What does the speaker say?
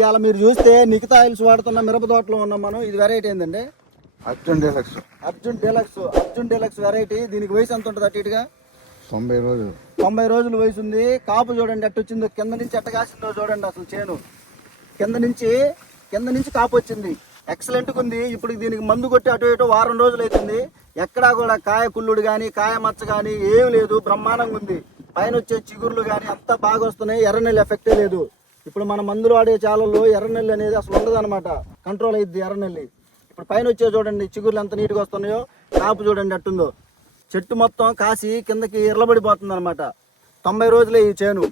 ఇవాళ మీరు చూస్తే నిఖితా ఆయిల్స్ వాడుతున్న మిరప తోటలో ఉన్నాం మనం. ఇది వెరైటీ ఏంటండి? Arjun deluxe. Arjun deluxe variety. దీనికి వయసు ఎంత ఉంటుంది? అటు ఇటుగా 90 రోజులు. 90 రోజులు వయసు ఉంది. కాపు చూడండి ఎట్ట వచ్చిందో, కింద నుంచి ఎట్ట కాసిందో చూడండి. అసలు చేను కింద నుంచి కాపు వచ్చింది. ఎక్సలెంట్గా ఉంది. ఇప్పుడు దీనికి మందు కొట్టి అటు ఇటు వారం రోజులు అవుతుంది. ఎక్కడా కూడా కాయ కుళ్ళుడు కానీ కాయ మచ్చ కానీ ఏం లేదు. బ్రహ్మాండంగా ఉంది. పైన వచ్చే చిగుర్లు కానీ అంతా బాగా వస్తున్నాయి. ఎర్రనెల్లి ఎఫెక్టే లేదు. ఇప్పుడు మన మందులు వాడే చాలల్లో ఎర్రనెల్లి అనేది అసలు ఉండదు అనమాట. కంట్రోల్ అయ్యిద్ది ఎర్రనెల్లి. ఇప్పుడు పైన వచ్చే చూడండి చిగుర్లు ఎంత నీట్గా వస్తున్నాయో. కాపు చూడండి ఎట్టుందో. చెట్టు మొత్తం కాసి కిందకి ఎర్రబడిపోతుంది అనమాట. 90 రోజులే ఈ చేను.